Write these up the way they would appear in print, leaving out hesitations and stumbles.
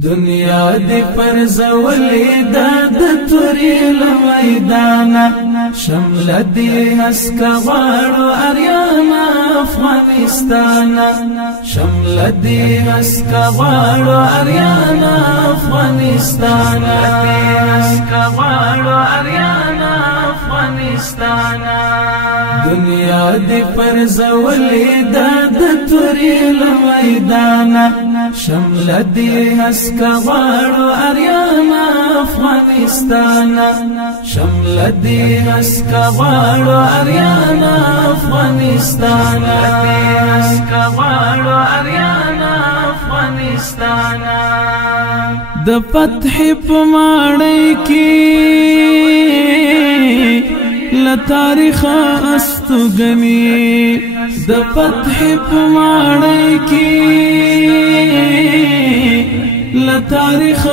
دنیا دی پر زولی دا توری لمیدانا شمل دی هسکا غاڑو اریانا افغانستانا شمل دی هسکا غاڑو اریانا افغانستانا هسکا غاڑو اریانا افغانستانا دنیا دی پر زولی دا توری لمیدانا شمل دی هسکا غاڑو اریانا افغانستانا شمل دی هسکا غاڑو اریانا افغانستانا هسکا غاڑو اریانا افغانستانا د فتح پماڑی کی لتاریخ استغنی د فتح پماڑی کی لتاریخ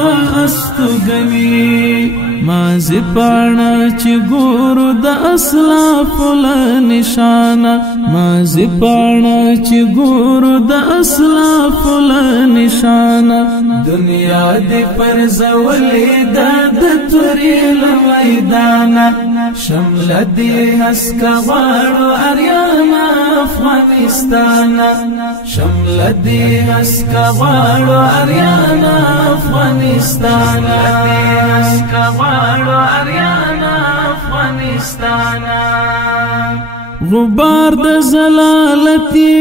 استغنی مازی پانا چی گورو دا اسلاف لنشانا مازی پانا چی گورو دا اسلاف لنشانا دنیا دی پر زولی دا توری لمیدانا شمل دی هسکا غاڑو اریانا افغانستانا شمل دی هسکا غاڑو اریانا افغانستانا هسکا غاڑو اریانا افغانستانا غبار د زلالتی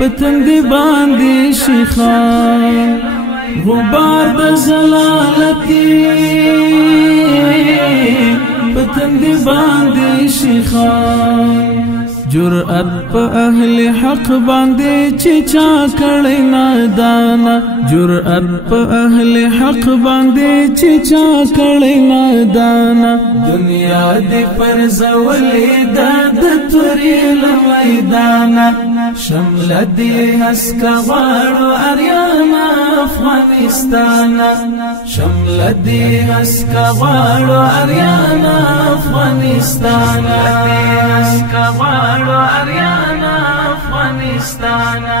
پتندی باندی شیخان غبار د زلالتی پتندی باندی شیخان جرأت پا اہل حق باندے چچا کڑی نادانا جرأت پا اہل حق باندے چچا کڑی نادانا دنیا دی پر زولی دا توری لمیدانا شمل دی هسکا غاڑو اریانا افغانستانا شمل دی هسکا غاڑو اریانا افغانستانا هسکا غاڑو اریانا افغانستانا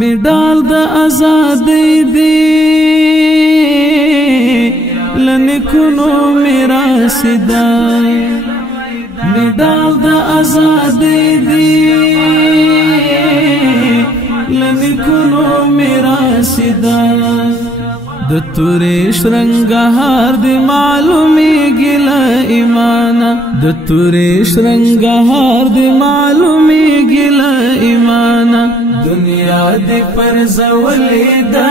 میڈال دا آزادی دی لنکنو میرا صدا میڈال دا آزادی دی لنکنو میرا صدا د توریش رنگهار دی معلومی گلا ایمانا د توریش رنگهار دی معلومی گلا ایمانا دنیا دی پر زولی دا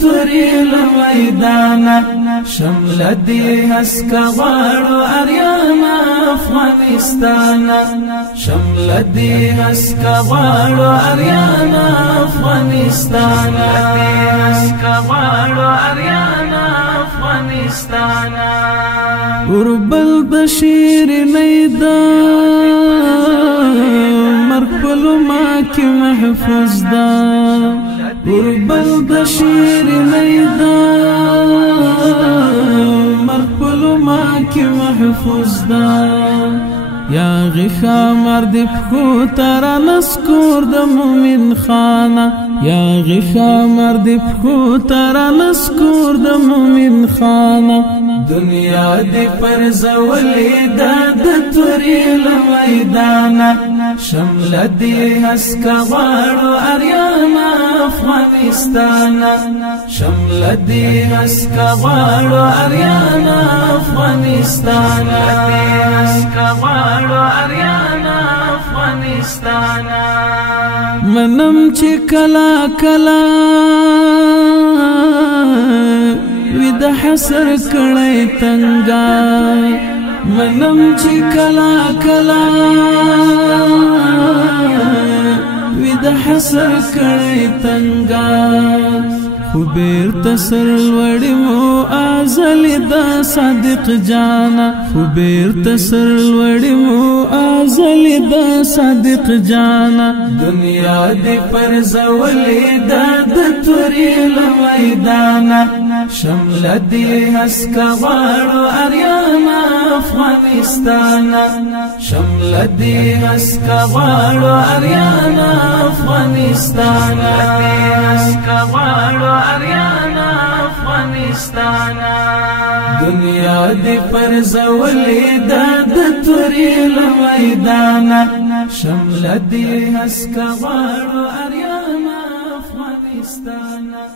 توری لمیدانا شمل دی هسکا غاڑو اریانا افغانستانا شمل دی هسکا غاڑو اریانا افغانستانا هسکا غاڑو اریانا افغانستانا وربل بشیر نیدا مرپلو ما کی محفوظ دا وربل بشیر نیدا مرپلو ما کی محفوظ دا یا غیخا مرد پخو ترا نسکور د مومن خانا یا غیخا مرد پخو ترا نسکور د مومن خانا دنیا دی پر زولی دا توری لمیدانا شمل دی هسکا غاڑو اریانا افغانستانا شمل دی هسکا غاڑو اریانا افغانستانا هسکا غاڑو اریانا افغانستانا منم چی کلا کلا وید حسر کڑی تنگا منم چی کلا کلا وید حسر کڑی تنگا خبیر تسر الوڑی مو آزلی دا صادق جانا خبیر تسر الوڑی مو آزلی دا صادق جانا دنیا دی پر زولی دا توری لمیدانا شمل دی هسکا غاڑو اریانا افغانستانا شمل دی هسکا غاڑو اریانا افغانستانا افغانستانا دنیا دی پر زولی دا د توری لمیدانا شمل دی هسکا غاړو اریانا افغانستانا